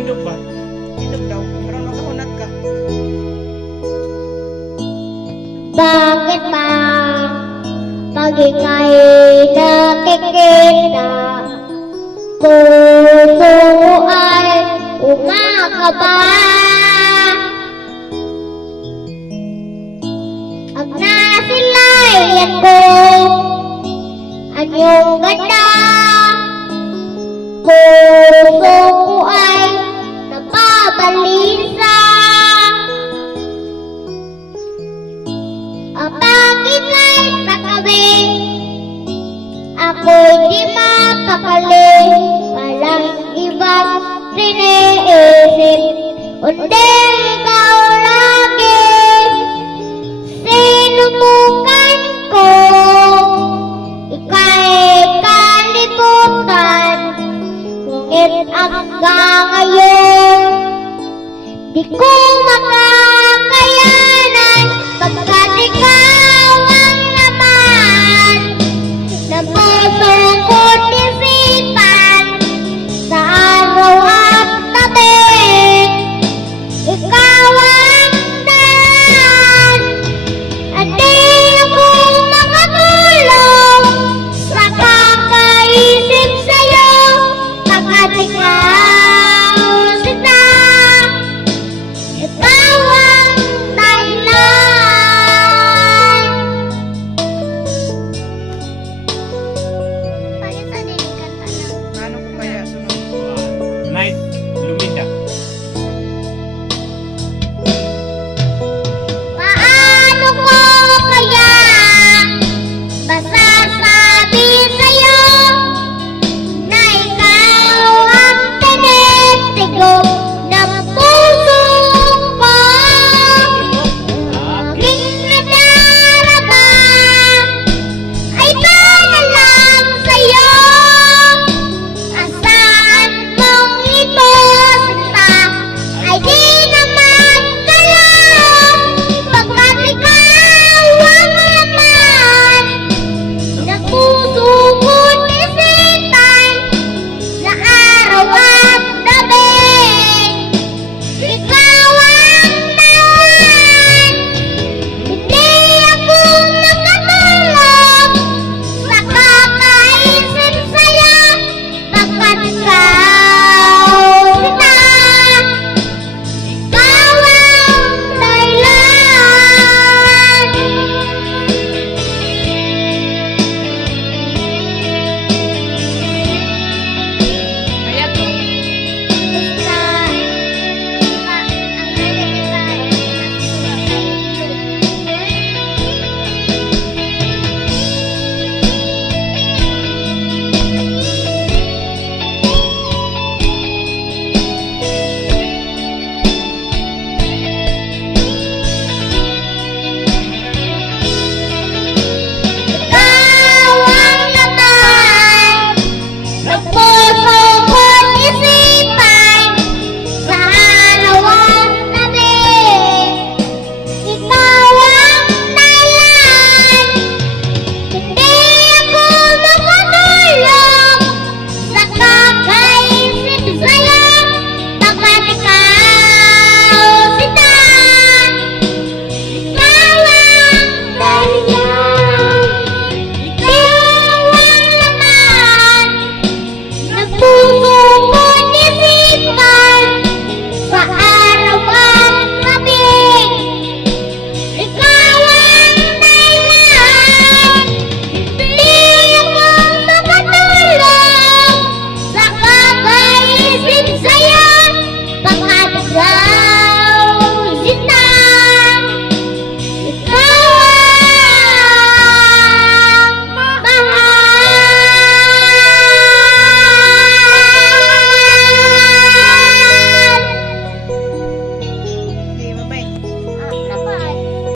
Tindog ba? Inog daw. Karon makahunat ka. Bakit ba pag ika'y nakikita Puso ko ay umakaba Ang nasilayan ko Anyong ganda Puso ko Kundi ikaw lagi Sinubukan ko Ika'y kalimutan Ngunit hanggang ngayon Di ko maka